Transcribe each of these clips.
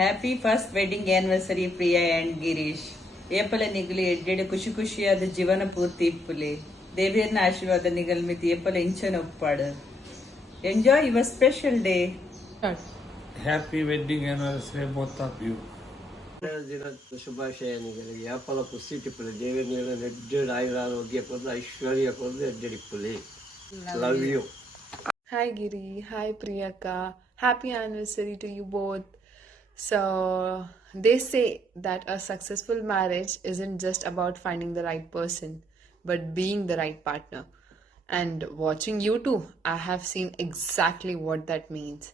Happy first wedding anniversary Priya and Girish. ಏಪಲ ನಿಗಲಿ ಎಡ್ಡೆಡೆ ಖುಷಿ ಖುಷಿಯಾದ ಜೀವನ ಪೂರ್ತಿ ಇಪ್ಪುಲೆ ದೇವಿಯರ್ನ ಆಶೀರ್ವಾದ ನಿಗಲ್ ಮಿತಿ ಏಪಲ ಇಂಚನ ಒಪ್ಪಾಡು. Enjoy your special day. Happy wedding anniversary both of you. ದಿನದ ಶುಭಾಶಯನಿಗಳಿಗೆ ಯಾಪಲ ಖುಷಿ ಟಿಪ್ಪುಲೆ ದೇವಿಯರ್ನ ಎಡ್ಡೆಡು ಆಯುರಾರೋಗ್ಯ ಕೊದ್ದು ಐಶ್ವರ್ಯ ಕೊದ್ದು ಎಡ್ಡೆಡಿಪ್ಪುಲೆ. Love you. Hi Giri, hi Priyaka. Happy anniversary to you both. So, they say that a successful marriage isn't just about finding the right person, but being the right partner. And watching you two, I have seen exactly what that means.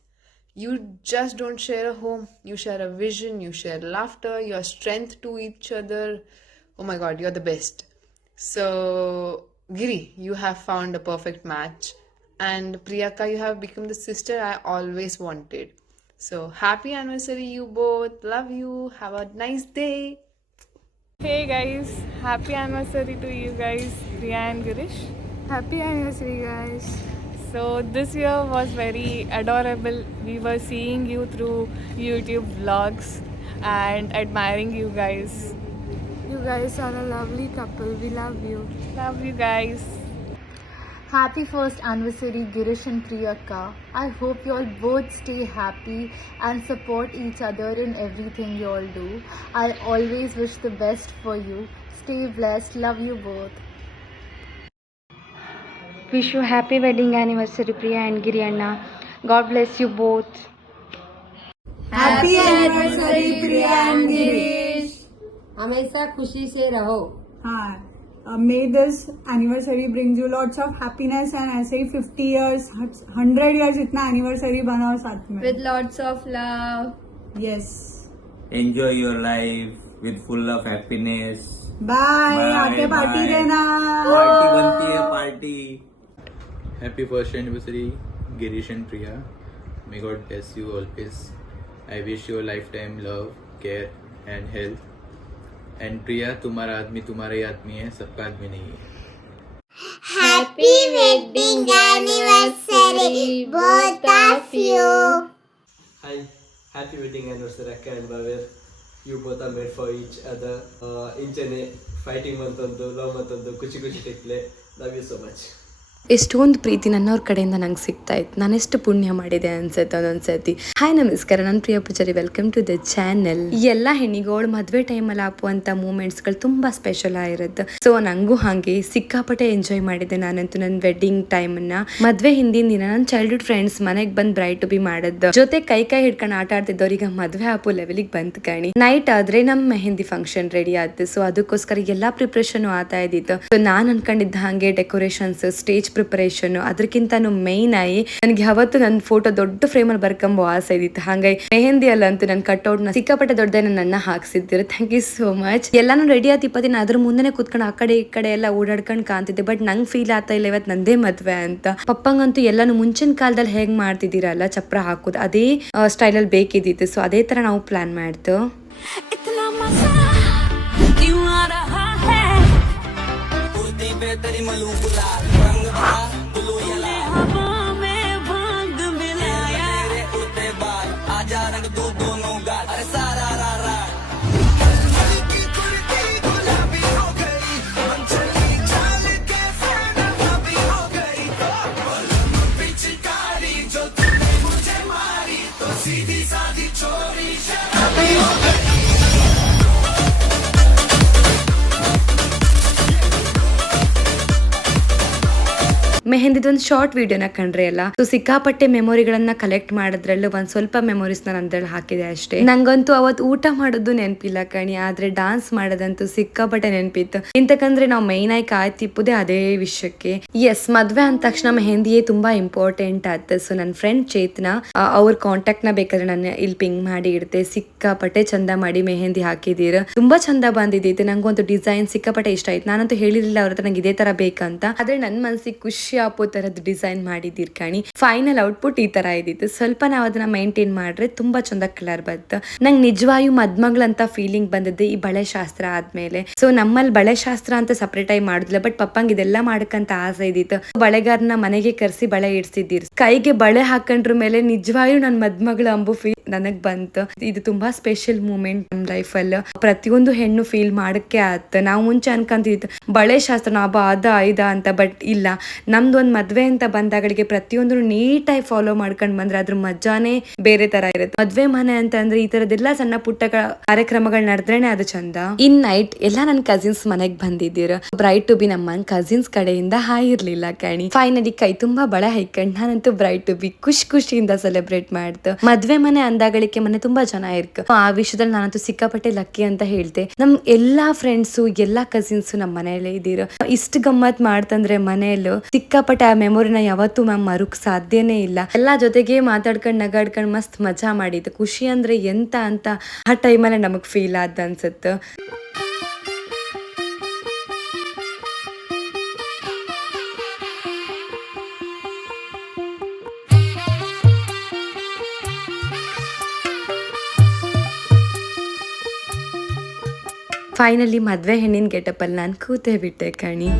You just don't share a home, you share a vision, you share laughter, your strength to each other. Oh my god, you're the best. So, Giri, you have found a perfect match. And Priyaka, you have become the sister I always wanted. So happy anniversary you both. Love you. Have a nice day. Hey guys, happy anniversary to you guys, Priya and Girish. Happy anniversary guys. So this year was very adorable. We were seeing you through YouTube vlogs and admiring you guys. You guys are a lovely couple. We love you. Love you guys. Happy first anniversary Girish and Priyaka. I hope you all both stay happy and support each other in everything you all do. I always wish the best for you. Stay blessed. Love you both. Wish you happy wedding anniversary Priya and Giri Anna. God bless you both. Happy anniversary Priya and Girish. हमेशा खुशी से रहो. हाँ. May this anniversary brings you lots of happiness and ऐसे ही 50 years, 100 years इतना anniversary बनाओ साथ में. With lots of love. Yes. Enjoy your life with full of happiness. Bye. आके पार्टी देना. पार्टी बनती है party. Happy first anniversary Girish and Priya. May God bless you always. I wish you a lifetime love, care and health. And Priya तुम्हारा आदमी तुम्हारा ही आदमी है, सबका आदमी नहीं है. Happy wedding anniversary both of you. Hi, happy wedding anniversary Akka and Bhaver. You both are made for each other. ಇಂಚನೆ ಫೈಟಿಂಗ್ ಮಂತಂದು ಲವ್ ಮಂತಂದು ಖುಷಿ ಖುಷಿ ಟಿಪ್ಲೆ. Love you so much. ಎಷ್ಟೊಂದು ಪ್ರೀತಿ ನನ್ನವ್ರ ಕಡೆಯಿಂದ ನಂಗೆ ಸಿಗ್ತಾ ಇತ್ತು. ನಾನು ಎಷ್ಟು ಪುಣ್ಯ ಮಾಡಿದೆ ಅನ್ಸುತ್ತೆ ಒಂದೊಂದ್ಸತಿ. ಹಾಯ್ ನಮಸ್ಕಾರ, ನಾನು Priya Pujari. Welcome to the channel. ಎಲ್ಲ ಹೆಣ್ಣಿಗೋಳು ಮದುವೆ ಟೈಮಲ್ಲಿ ಹಾಕುವಂಥ ಮೂಮೆಂಟ್ಸ್ಗಳು ತುಂಬ ಸ್ಪೆಷಲ್ ಆಗಿರುತ್ತೆ. ಸೊ ನನಗೂ ಹಾಗೆ ಸಿಕ್ಕಾಪಟ್ಟೆ ಎಂಜಾಯ್ ಮಾಡಿದೆ ನಾನಂತೂ ನನ್ನ ವೆಡ್ಡಿಂಗ್ ಟೈಮನ್ನು. ಮದುವೆ ಹಿಂದಿನ ದಿನ ನನ್ನ ಚೈಲ್ಡ್ಹುಡ್ ಫ್ರೆಂಡ್ಸ್ ಮನೆಗೆ ಬಂದು ಬ್ರೈಡ್ ಟು ಬಿ ಮಾಡೋದು ಜೊತೆ ಕೈ ಹಿಡ್ಕೊಂಡು ಆಟ ಆಡ್ತಿದ್ದವ್ರಿಗೆ ಮದುವೆ ಹಾಪು ಲೆವೆಲಿಗೆ ಬಂತು ಕಾಣಿ. ನೈಟ್ ಆದರೆ ನಮ್ಮ ಮೆಹಂದಿ ಫಂಕ್ಷನ್ ರೆಡಿ ಆಯ್ತು. ಸೊ ಅದಕ್ಕೋಸ್ಕರ ಎಲ್ಲ ಪ್ರಿಪ್ರೇಷನ್ ಆಗ್ತಾ ಇದ್ದಿತ್ತು. ಸೊ ನಾನು ಅನ್ಕೊಂಡಿದ್ದ ಹಾಗೆ ಡೆಕೋರೇಷನ್ಸ್, ಸ್ಟೇಜ್ ಪ್ರಿಪರೇಷನ್, ಅದಕ್ಕಿಂತನೂ ಮೈನ್ ಆಗಿ ನನಗೆ ಯಾವತ್ತು ನನ್ನ ಫೋಟೋ ದೊಡ್ಡ ಫ್ರೇಮಲ್ಲಿ ಬರ್ಕೊಂಬೋ ಆಸೆ ಇದ್ದಿತ್ತು. ಹಾಗಾಗಿ ಮೆಹಂದಿ ಅಲ್ಲಂತೂ ನನ್ನ ಕಟ್ಔಟ್ ನ ಸಿಕ್ಕಾಪಟ್ಟೆ ದೊಡ್ಡ ನನ್ನ ಹಾಕ್ಸಿದ್ದೀರ. Thank you so much. ಎಲ್ಲಾನು ರೆಡಿ ಆಯ್ತು. 20 ದಿನ ಅದ್ರ ಮುಂದೆ ಕೂತ್ಕೊಂಡು ಆ ಕಡೆ ಈ ಕಡೆ ಎಲ್ಲ ಓಡಾಡ್ಕೊಂಡು ಕಾಣ್ತಿದ್ದೆ. ಬಟ್ ನಂಗೆ ಫೀಲ್ ಆಗ್ತಾ ಇಲ್ಲ ಇವತ್ತು ನಂದೇ ಮದ್ವೆ ಅಂತ. ಪಪ್ಪಂಗಂತೂ ಎಲ್ಲಾನು ಮುಂಚಿನ ಕಾಲದಲ್ಲಿ ಹೇಗ್ ಮಾಡ್ತಿದ್ದೀರಲ್ಲ ಚಪ್ರ ಹಾಕೋದು, ಅದೇ ಸ್ಟೈಲಲ್ಲಿ ಬೇಕಿದ್ದಿತ್ತು. ಸೊ ಅದೇ ತರ ನಾವು ಪ್ಲಾನ್ ಮಾಡ್ತು. ಮೆಹಂದಿದೊಂದು ಶಾರ್ಟ್ ವಿಡಿಯೋನ ಕಂಡ್ರೆ ಅಲ್ಲ. ಸೊ ಸಿಕ್ಕಾಪಟ್ಟೆ ಮೆಮೊರಿಗಳನ್ನ ಕಲೆಕ್ಟ್ ಮಾಡೋದ್ರಲ್ಲೂ ಒಂದ್ ಸ್ವಲ್ಪ ಮೆಮೊರೀಸ್ ನಾನು ಅಂದ್ರಲ್ಲಿ ಹಾಕಿದೆ ಅಷ್ಟೇ. ನಂಗಂತೂ ಅವತ್ತು ಊಟ ಮಾಡೋದು ನೆನಪಿಲ್ಲ ಕಣಿ, ಆದ್ರೆ ಡಾನ್ಸ್ ಮಾಡೋದಂತೂ ಸಿಕ್ಕಾಪಟ್ಟೆ ನೆನಪಿತ್ತು. ಇಂತಕಂದ್ರೆ ನಾವು ಮೈನ್ ಆಗಿ ಕಾಯ್ತಿಪ್ಪುದೇ ಅದೇ ವಿಷಯಕ್ಕೆ. ಎಸ್, ಮದ್ವೆ ಅಂದ ತಕ್ಷಣ ಮೆಹಂದಿಯೇ ತುಂಬಾ ಇಂಪಾರ್ಟೆಂಟ್ ಆಯ್ತು. ಸೊ ನನ್ನ ಫ್ರೆಂಡ್ ಚೇತನ ಅವ್ರ ಕಾಂಟ್ಯಾಕ್ಟ್ ನ ಬೇಕಾದ್ರೆ ನಾನು ಇಲ್ಲಿ ಪಿಂಗ್ ಮಾಡಿ ಇಡ್ತೆ. ಸಿಕ್ಕಾಪಟ್ಟೆ ಚಂದ ಮಾಡಿ ಮೆಹಂದಿ ಹಾಕಿದೀರ, ತುಂಬಾ ಚಂದ ಬಂದಿದ್ದೈತೆ. ನಂಗೊಂದು ಡಿಸೈನ್ ಸಿಕ್ಕಾಪಟ್ಟೆ ಇಷ್ಟ ಆಯ್ತು. ನಾನಂತೂ ಹೇಳಿರ್ಲಿಲ್ಲ ಅವ್ರ ಹತ್ರ ನಂಗೆ ಇದೇ ತರ ಬೇಕಂತ. ಆದ್ರೆ ನನ್ ಮನ್ಸಿಗೆ ಖುಷಿ ಆಪೋ ತರದ್ದು ಡಿಸೈನ್ ಮಾಡಿದಿರ್ ಕಾಣಿ. ಫೈನಲ್ ಔಟ್ಪುಟ್ ಈ ತರ ಇದ್ದಿತ್ತು. ಸ್ವಲ್ಪ ನಾವ್ ಅದನ್ನ ಮೈಂಟೈನ್ ಮಾಡ್ರೆ ತುಂಬಾ ಚಂದ ಕಲರ್ ಬಂತು. ನಂಗೆ ನಿಜವಾಯು ಮದ್ಮಗಳಂತ ಫೀಲಿಂಗ್ ಬಂದಿದ್ದು ಈ ಬಳೆ ಶಾಸ್ತ್ರ ಆದ್ಮೇಲೆ. ಸೊ ನಮ್ಮಲ್ಲಿ ಬಳೆ ಶಾಸ್ತ್ರ ಅಂತ ಸಪರೇಟ್ ಆಗಿ ಮಾಡುದಿಲ್ಲ, ಬಟ್ ಪಪ್ಪಂಗೆ ಇದೆಲ್ಲ ಮಾಡಕ್ಕಂತ ಆಸೆ ಇದ್ದಿತ್ತು. ಬಳೆಗಾರನ ಮನೆಗೆ ಕರ್ಸಿ ಬಳೆ ಇಡ್ಸಿದ್ದೀರಿ. ಕೈಗೆ ಬಳೆ ಹಾಕೊಂಡ್ರ ಮೇಲೆ ನಿಜವಾಯು ನನ್ ಮದ್ಮಗಳ ಅಂಬು ಫೀಲ್ ನನಗ್ ಬಂತು. ಇದು ತುಂಬಾ ಸ್ಪೆಷಲ್ ಮೂಮೆಂಟ್ ನಮ್ ಲೈಫಲ್ಲಿ. ಪ್ರತಿಯೊಂದು ಹೆಣ್ಣು ಫೀಲ್ ಮಾಡಕ್ಕೆ ಆತ. ನಾವು ಮುಂಚೆ ಅನ್ಕೊಂತಿದ್ದು ಬಳೆ ಶಾಸ್ತ್ರ ನಾವು ಅದ ಇದ ಅಂತ, ಬಟ್ ಇಲ್ಲ, ನಮ್ದು ಒಂದ್ ಮದ್ವೆ ಅಂತ ಬಂದಾಗಳಿಗೆ ಪ್ರತಿಯೊಂದು ನೀಟಾಗಿ ಫಾಲೋ ಮಾಡ್ಕೊಂಡ್ ಬಂದ್ರೆ ಅದ್ರ ಮಜಾನೇ ಬೇರೆ ತರ ಇರುತ್ತೆ. ಮದ್ವೆ ಮನೆ ಅಂತ ಅಂದ್ರೆ ಈ ತರದೆಲ್ಲ ಸಣ್ಣ ಪುಟ್ಟ ಕಾರ್ಯಕ್ರಮಗಳು ನಡೆದ್ರೇನೆ ಅದು ಚಂದ. ಇನ್ ನೈಟ್ ಎಲ್ಲ ನನ್ ಕಸಿನ್ಸ್ ಮನೆಗ್ ಬಂದಿದ್ದೀರ. ಬ್ರೈಡ್ ಟು ಬಿ ನಮ್ಮ ಕಸಿನ್ಸ್ ಕಡೆಯಿಂದ ಇರ್ಲಿಲ್ಲ ಕಣಿ. ಫೈನಲಿ ಕೈ ತುಂಬಾ ಬಳೆ ಹೈಕಂಡ್ ನಾನಂತೂ ಬ್ರೈಡ್ ಟು ಬಿ ಖುಷಿಯಿಂದ ಸೆಲೆಬ್ರೇಟ್ ಮಾಡ್ತು. ಮದ್ವೆ ಮನೆ ಅಂದಾಗಳಿಕೆ ಮನೆ ತುಂಬಾ ಜನ ಇರ್ಕ. ಆ ವಿಷಯದಲ್ಲಿ ನಾನಂತೂ ಸಿಕ್ಕಾಪಟ್ಟೆ ಲಕ್ಕಿ ಅಂತ ಹೇಳ್ತೆ. ನಮ್ ಎಲ್ಲಾ ಫ್ರೆಂಡ್ಸು ಎಲ್ಲಾ ಕಸಿನ್ಸ್ ನಮ್ ಮನೆಯಲ್ಲೇ ಇದೀರ. ಇಷ್ಟು ಗಮ್ಮತ್ ಮಾಡ್ತಂದ್ರೆ ಮನೆಯಲ್ಲೂ ಸಿಕ್ಕಾಪಟ್ಟೆ ಆ ಮೆಮೊರಿನ ಯಾವತ್ತೂ ಮರುಕ್ ಸಾಧ್ಯನೇ ಇಲ್ಲ. ಎಲ್ಲಾ ಜೊತೆಗೆ ಮಾತಾಡ್ಕೊಂಡ್ ನಗಾಡ್ಕೊಂಡ್ ಮಸ್ತ್ ಮಜಾ ಮಾಡಿದ್ದು. ಖುಷಿ ಅಂದ್ರೆ ಎಂತ ಅಂತ ಆ ಟೈಮಲ್ಲೇ ನಮಗ್ ಫೀಲ್ ಆದ ಅನ್ಸುತ್ತೆ. ಫೈನಲಿ ಮದ್ವೆ ಹೆಣ್ಣಿನ ಗೆಟಪಲ್ಲಿ ನಾನು ಕೂತೇ ಬಿಟ್ಟೆ ಕಣಿ.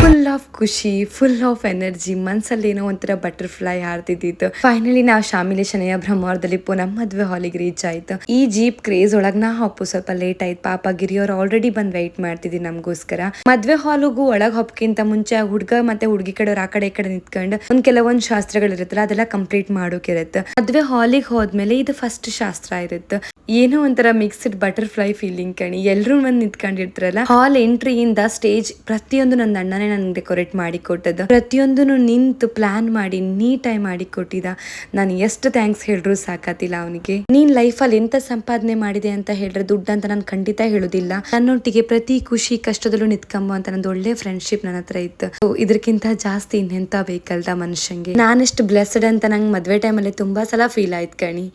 ಫುಲ್ ಆಫ್ ಖುಷಿ, ಫುಲ್ ಆಫ್ ಎನರ್ಜಿ, ಮನ್ಸಲ್ಲಿ ಏನೋ ಒಂಥರ ಬಟರ್ಫ್ಲೈ ಹಾರ್ತಿದ್ದಿತ್ತು. ಫೈನಲಿ ನಾವು ಶಾಮಿಲಿ ಶನಯ ಬ್ರಹ್ಮಾವರದಲ್ಲಿ ಪುನಃ ಮದ್ವೆ ಹಾಲಿಗೆ ರೀಚ್ ಆಯ್ತು. ಈ ಜೀಪ್ ಕ್ರೇಜ್ ಒಳಗ್ ನಾ ಹೊಪ್ಪು ಸ್ವಲ್ಪ ಲೇಟ್ ಆಯ್ತು. ಪಾಪ ಗಿರಿಯವ್ರು ಆಲ್ರೆಡಿ ಬಂದ್ ವೆಯ್ಟ್ ಮಾಡ್ತಿದ್ವಿ ನಮ್ಗೋಸ್ಕರ. ಮದ್ವೆ ಹಾಲಿಗೂ ಒಳಗ್ ಹೊಪ್ಪಕ್ಕಿಂತ ಮುಂಚೆ ಹುಡ್ಗ ಮತ್ತೆ ಹುಡ್ಗಿ ಕಡೆಯವ್ರು ಆ ಕಡೆ ಈ ಕಡೆ ನಿಂತ್ಕೊಂಡು ಕೆಲವೊಂದ್ ಶಾಸ್ತ್ರಗಳಿರುತ್ತಲ್ಲ ಅದೆಲ್ಲ ಕಂಪ್ಲೀಟ್ ಮಾಡೋಕಿರುತ್ತೆ. ಮದ್ವೆ ಹಾಲಿಗೆ ಹೋದ್ಮೇಲೆ ಇದು ಫಸ್ಟ್ ಶಾಸ್ತ್ರ ಇರುತ್ತೆ. ಏನೋ ಒಂಥರ ಮಿಕ್ಸ್ಡ್ ಬಟರ್ಫ್ಲೈ ಫೀಲಿಂಗ್ ಕಣಿ. ಎಲ್ರು ಬಂದ್ ನಿಂತ್ಕೊಂಡಿರ್ತಾರಲ್ಲ. ಹಾಲ್ ಎಂಟ್ರಿಯಿಂದ ಸ್ಟೇಜ್ ಪ್ರತಿಯೊಂದು ನನ್ನ ಅಣ್ಣನೇ ನನ್ಗೆ ಡೆಕೋರೇಟ್ ಮಾಡಿ ಕೊಟ್ಟದ್ದು. ಪ್ರತಿಯೊಂದನ್ನು ನಿಂತು ಪ್ಲಾನ್ ಮಾಡಿ ನೀಟಾಗಿ ಮಾಡಿ ಕೊಟ್ಟಿದ್ದ. ನಾನು ಎಷ್ಟು ಥ್ಯಾಂಕ್ಸ್ ಹೇಳ್ರು ಸಾಕಾತಿಲ್ಲ ಅವನಿಗೆ. ನೀನ್ ಲೈಫಲ್ಲಿ ಎಂತ ಸಂಪಾದನೆ ಮಾಡಿದೆ ಅಂತ ಹೇಳಿದ್ರೆ ದುಡ್ಡು ಅಂತ ನಾನು ಖಂಡಿತ ಹೇಳುದಿಲ್ಲ. ನನ್ನೊಟ್ಟಿಗೆ ಪ್ರತಿ ಖುಷಿ ಕಷ್ಟದಲ್ಲೂ ನಿತ್ಕೊಂಬ ಅಂತ ನಂದು ಒಳ್ಳೆ ಫ್ರೆಂಡ್ಶಿಪ್ ನನ್ನ ಹತ್ರ ಇತ್ತು. ಇದಕ್ಕಿಂತ ಜಾಸ್ತಿ ಇನ್ನೆಂತ ಬೇಕಲ್ದ ಮನುಷ್ಯಂಗೆ. ನಾನೆಷ್ಟು ಬ್ಲೆಸ್ಡ್ ಅಂತ ನಂಗೆ ಮದ್ವೆ ಟೈಮಲ್ಲಿ ತುಂಬಾ ಸಲ ಫೀಲ್ ಆಯ್ತು ಕಣಿ.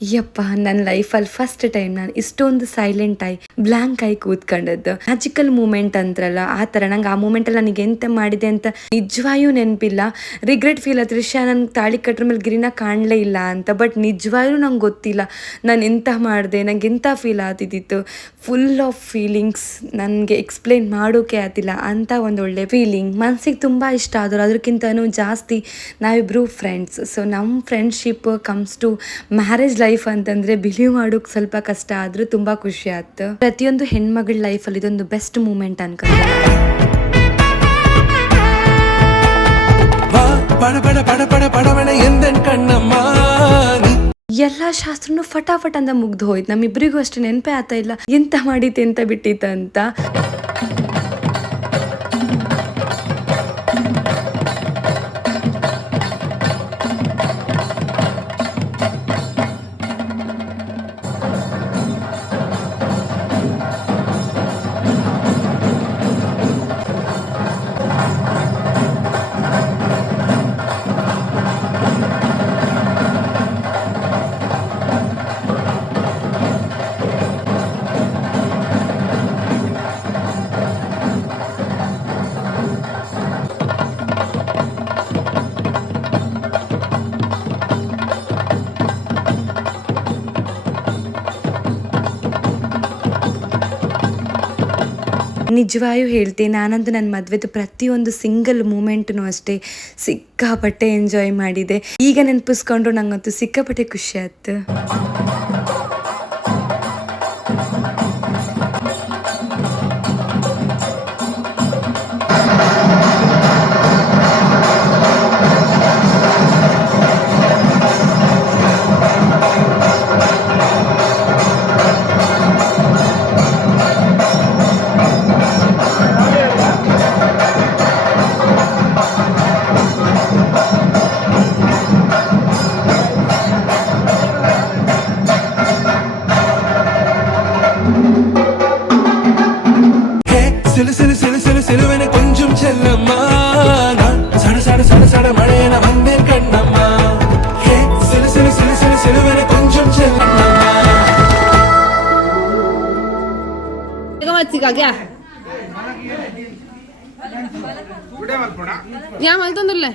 ಯಪ್ಪ, ನನ್ನ ಲೈಫಲ್ಲಿ ಫಸ್ಟ್ ಟೈಮ್ ನಾನು ಇಷ್ಟೊಂದು ಸೈಲೆಂಟ್ ಆಗಿ ಬ್ಲ್ಯಾಂಕ್ ಆಗಿ ಕೂತ್ಕೊಂಡದ್ದು. ಮ್ಯಾಜಿಕಲ್ ಮೂಮೆಂಟ್ ಅಂತಾರಲ್ಲ ಆ ಥರ. ನಂಗೆ ಆ ಮೂಮೆಂಟಲ್ಲಿ ನನಗೆ ಎಂತ ಮಾಡಿದೆ ಅಂತ ನಿಜವಾಯೂ ನೆನಪಿಲ್ಲ. ರಿಗ್ರೆಟ್ ಫೀಲ್ ಆಯ್ತು, ರಿಷಾ ನನಗೆ ತಾಳಿ ಕಟ್ರ ಮೇಲೆ ಗಿರಿನ ಕಾಣಲೇ ಇಲ್ಲ ಅಂತ. ಬಟ್ ನಿಜವಾಗ್ಲೂ ನಂಗೆ ಗೊತ್ತಿಲ್ಲ ನಾನು ಎಂತ ಮಾಡಿದೆ, ನಂಗೆ ಎಂಥ ಫೀಲ್ ಆಗ್ತಿದ್ದಿತ್ತು. ಫುಲ್ ಆಫ್ ಫೀಲಿಂಗ್ಸ್, ನನಗೆ ಎಕ್ಸ್ಪ್ಲೇನ್ ಮಾಡೋಕೆ ಆಗ್ತಿಲ್ಲ ಅಂತ ಒಂದು ಒಳ್ಳೆ ಫೀಲಿಂಗ್. ಮನಸ್ಸಿಗೆ ತುಂಬ ಇಷ್ಟ ಆದರು. ಅದಕ್ಕಿಂತನೂ ಜಾಸ್ತಿ ನಾವಿಬ್ಬರು ಫ್ರೆಂಡ್ಸ್. ಸೊ ನಮ್ಮ friendship comes to marriage life ಅಂತಂದರೆ ಬಿಲೀವ್ ಮಾಡೋಕೆ ಸ್ವಲ್ಪ ಕಷ್ಟ ಆದರೂ ತುಂಬ ಖುಷಿ ಆಯ್ತು. ಪ್ರತಿಯೊಂದು ಹೆಣ್ಮಗಳ ಲೈಫಲ್ಲಿ ಇದೊಂದು ಬೆಸ್ಟ್ ಮೂಮೆಂಟ್ ಅನ್ಕೊಂಡೆ. ಎಲ್ಲ ಶಾಸ್ತ್ರನೂ ಫಟಾಫಟ್ ಅಂತ ಮುಗ್ದು ಹೋಯ್ತು. ನಮ್ಮಿಬ್ಬರಿಗೂ ಅಷ್ಟು ನೆನಪೇ ಆಗ್ತಾ ಇಲ್ಲ ಎಂತ ಮಾಡಿತ್ತು ಎಂತ ಬಿಟ್ಟಿತ್ತು ಅಂತ. ನಿಜವಾಯೂ ಹೇಳ್ತೀನಿ, ನಾನಂತೂ ನನ್ನ ಮದುವೆದು ಪ್ರತಿಯೊಂದು ಸಿಂಗಲ್ ಮೂಮೆಂಟ್ನೂ ಅಷ್ಟೇ ಸಿಕ್ಕಾಪಟ್ಟೆ ಎಂಜಾಯ್ ಮಾಡಿದೆ. ಈಗ ನೆನಪಿಸ್ಕೊಂಡ್ರು ನಂಗಂತೂ ಸಿಕ್ಕಾಪಟ್ಟೆ ಖುಷಿ ಆಯ್ತು. या मलतोंदुल्ले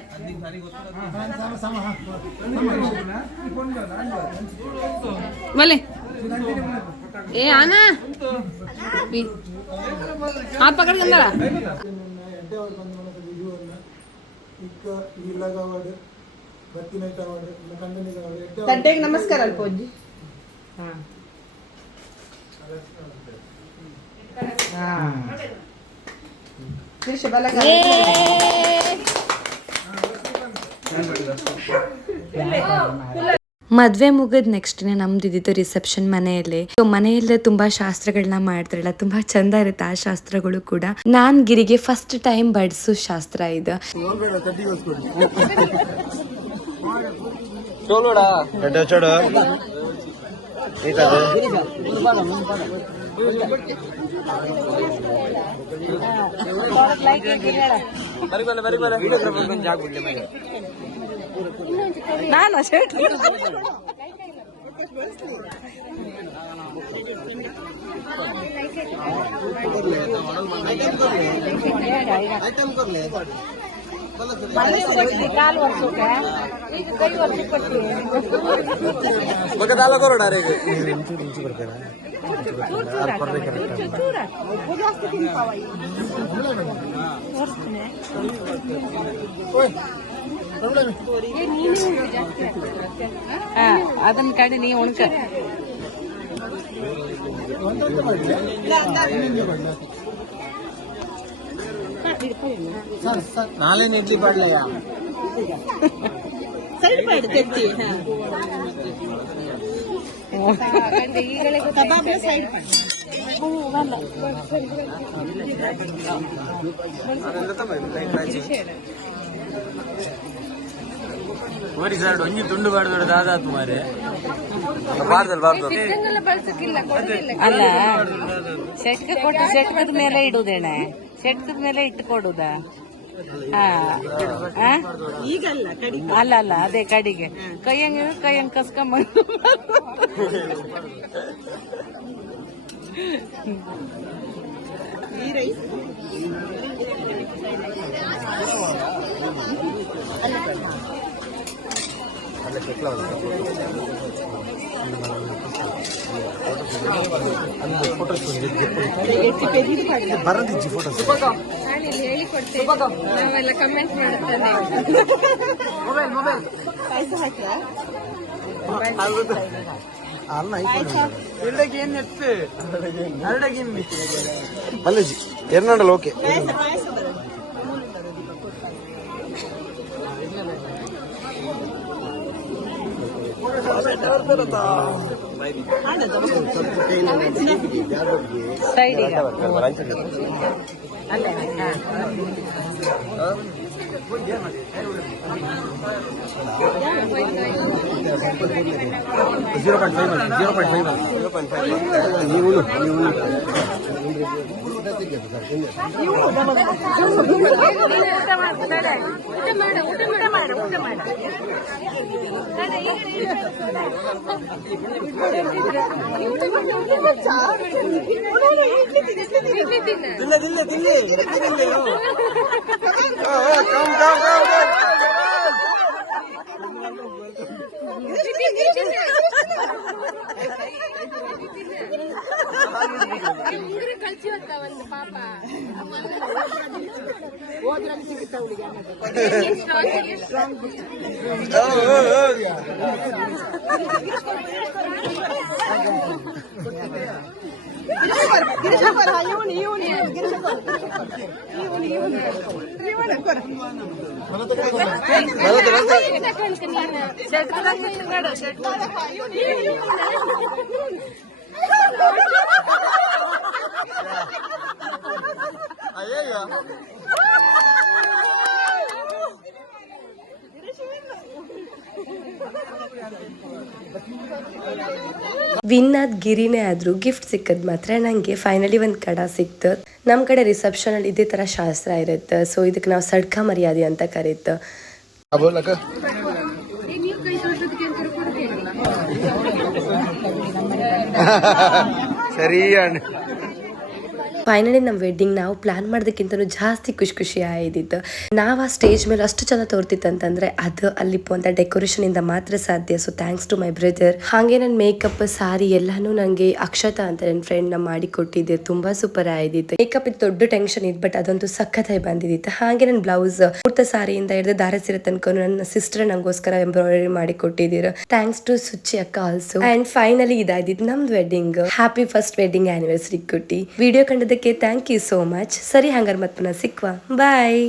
भले ए आना हाथ पकड़ के अंदर ತಂಟೆಗೆ ನಮಸ್ಕಾರ ಅಲ್ಪೋಜಿ. ಮದುವೆ ಮುಗಿದ ನೆಕ್ಸ್ಟ್ ನಮ್ದು ಇದ್ದಿದ್ದು ರಿಸೆಪ್ಷನ್ ಮನೆಯಲ್ಲೇ. ಸೊ ಮನೆಯಲ್ಲೇ ತುಂಬಾ ಶಾಸ್ತ್ರಗಳನ್ನ ಮಾಡ್ತಾರಲ್ಲ, ತುಂಬಾ ಚಂದ ಇರುತ್ತೆ ಆ ಶಾಸ್ತ್ರಗಳು ಕೂಡ. ನಾನ್ ಗಿರಿಗೆ ಫಸ್ಟ್ ಟೈಮ್ ಬಡಿಸೋ ಶಾಸ್ತ್ರ ಇದು. ಅದನ್ನ ಕಡೆ ನೀ ಉಣ್ಕ ನಾಳೆ ಇಡ್ಲಿ ಪಾಡ್ಲಯ್ಯ ಸೈಡ್ ಮಾಡಿ ತೆತ್ತಿ ಸೈಡ್ ಒಂಜಿ ತುಂಡು ಬಾರ್ದು ದಾದಾತು ಮಾರೆ ಅಲ್ಲ ಸೆಟ್ಕ ಕೊಟ್ಟು ಸೆಟ್ಕದ ಮೇಲೆ ಇಡುದೇನೆ, ಸೆಟ್ಕದ ಮೇಲೆ ಇಟ್ಟು ಕೊಡುದ. ಅಲ್ಲ ಅಲ್ಲ ಅದೇ ಕಡಿಗೆ ಕೈಯಂಗ್ ಕಸ್ಕೊಂಬ ನಾವೆಲ್ಲ ಕಮೆಂಟ್ ಮಾಡುತ್ತೇನೆ. ಎರ್ನಾಡಲ್ಲ ಓಕೆ ಕಳ್ಸಿವತ್ತ ಒಂದು ಪಾಪ ವಿನ್ ಆದ್ ಗಿರಿನೇ ಆದ್ರೂ ಗಿಫ್ಟ್ ಸಿಕ್ಕದ್ ಮಾತ್ರ ನಂಗೆ ಫೈನಲಿ ಒಂದ್ ಕಡ ಸಿಕ್ತು. ನಮ್ ಕಡೆ ರಿಸೆಪ್ಷನ್ ಅಲ್ಲಿ ಇದೇ ತರ ಶಾಸ್ತ್ರ ಇರುತ್ತೆ. ಸೊ ಇದಕ್ಕೆ ನಾವು ಸಡ್ಕ ಮರ್ಯಾದೆ ಅಂತ ಕರೀತು. ಸರಿ ಫೈನಲಿ ನಮ್ಮ ವೆಡ್ಡಿಂಗ್ ನಾವು ಪ್ಲಾನ್ ಮಾಡೋದಕ್ಕಿಂತನೂ ಜಾಸ್ತಿ ಖುಷಿ ಆಯ್ದಿತ್ತು. ನಾವು ಆ ಸ್ಟೇಜ್ ಮೇಲೆ ಅಷ್ಟು ಚೆನ್ನಾಗಿ ತೋರ್ತಿತ್ತು ಅಂತಂದ್ರೆ ಅದು ಅಲ್ಲಿ ಅಂತ ಡೆಕೋರೇಷನ್ ಇಂದ ಮಾತ್ರ ಸಾಧ್ಯ. So thanks to my brother. ಹಾಗೆ ನನ್ನ ಮೇಕಪ್ ಸಾರಿ ಎಲ್ಲಾನು ನಂಗೆ ಅಕ್ಷತಾ ಅಂತ ನನ್ನ ಫ್ರೆಂಡ್ ನ ಮಾಡಿ ಕೊಟ್ಟಿದ್ದೆ. ತುಂಬಾ ಸೂಪರ್ ಆಯ್ದಿತ್ತು. ಮೇಕಪ್ ಇದು ದೊಡ್ಡ ಟೆನ್ಷನ್ ಇತ್ತು, ಬಟ್ ಅದಂತೂ ಸಖತ್ತಾಗಿ ಬಂದಿತ್ತು. ಹಾಗೆ ನನ್ನ ಬ್ಲೌಸ್ ಪೂರ್ತ ಸಾರಿಯಿಂದ ಹಿಡಿದು ದಾರಸಿರ ತನಕ ನನ್ನ ಸಿಸ್ಟರ್ ನಂಗೋಸ್ಕರ ಎಂಬ್ರಾಯ್ಡರಿ ಮಾಡಿ ಕೊಟ್ಟಿದ್ದೀರ. ಥ್ಯಾಂಕ್ಸ್ ಟು ಸುಚ್ಚಿ ಅಕ್ಕ ಆಲ್ಸೋ. ಅಂಡ್ ಫೈನಲಿ ಇದಾಯ್ದಿತ್ತು ನಮ್ದು wedding. Happy first wedding anniversary ಕುಟ್ಟಿ. ವಿಡಿಯೋ ಕಂಡದಕ್ಕೆ ಥ್ಯಾಂಕ್ ಯು ಸೋ ಮಚ್. ಸರಿ ಹಂಗಾರೆ ಮತ್ತೆ ಪುನಃ ಸಿಕ್ವಾ. ಬಾಯ್.